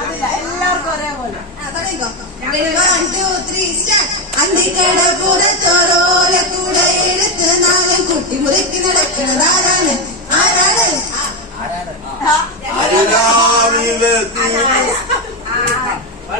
അതില്ല എല്ലാവർക്കും ഒരേപോലെ. അന്തിക്കടപ്പുറത്തോരോല കൂടെ എടുത്ത് നാലും കുട്ടി മുറിക്ക് നടക്കുന്നത് ആരാണ്? ആരാണ്?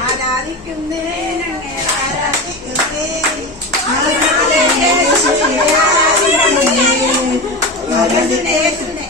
ആരാധിക്കുന്നേ? ആരാധിക്കുന്നേ? ആരാധിക്കുന്നേ?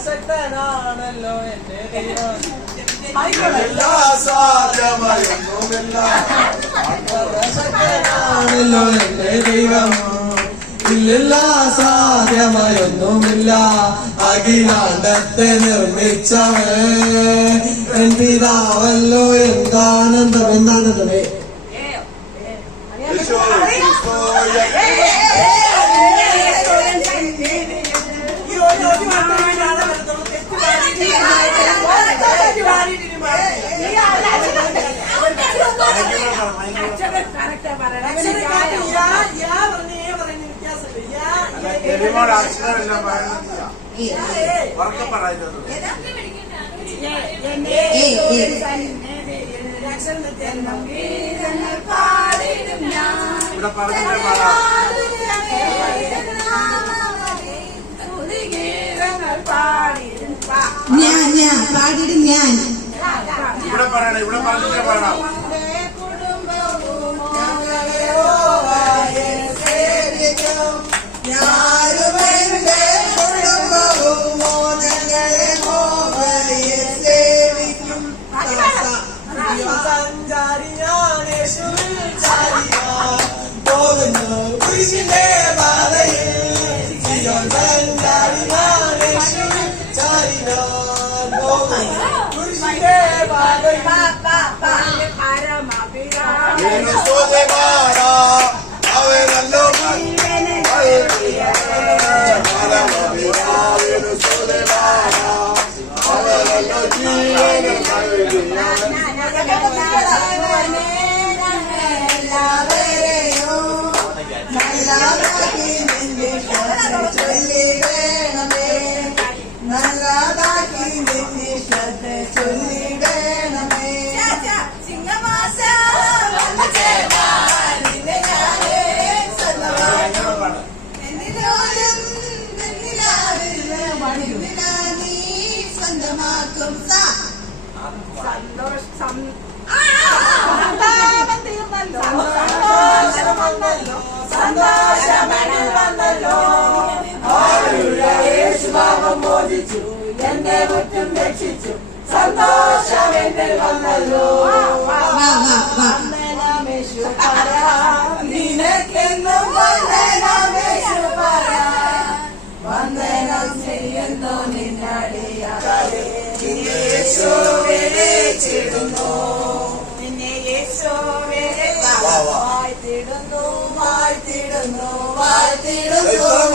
സർവശക്തനാണല്ലോ എന്റെ ദൈവം എല്ലാ സാധ്യമായൊന്നുമില്ല സർവശക്തനാണല്ലോ എന്റെ ദൈവം ഇല്ലില്ല സാധ്യമായൊന്നുമില്ല അഖിലാണ്ടത്തെ നിർമ്മിച്ചവൻ എൻ എന്താനന്ദം എന്താനന്ദമേ ഒരുപാട് അക്ഷരമെല്ലാം പറയുന്നില്ല ഉറക്കെ പറയുന്നത് ഇവിടെ പറഞ്ഞിട്ട് പാടാം? ഞാൻ ഞാൻ പാടിടും ഞാൻ. ഇവിടെ പറയണേ ഇവിടെ പറഞ്ഞിട്ട് പാടാം? la സ്വന്തമാക്കും സാ സന്തോഷം സന്തോഷമണിൽ വന്നല്ലോ യേശുഭാവം മോചിച്ചു എന്നെ കുറ്റം രക്ഷിച്ചു സന്തോഷം എന്നിൽ വന്നല്ലോ നിനക്കെന്നും വാഴ്ത്തിടുന്നു വാഴ്ത്തിടുന്നു വാഴ്ത്തിടുന്നു.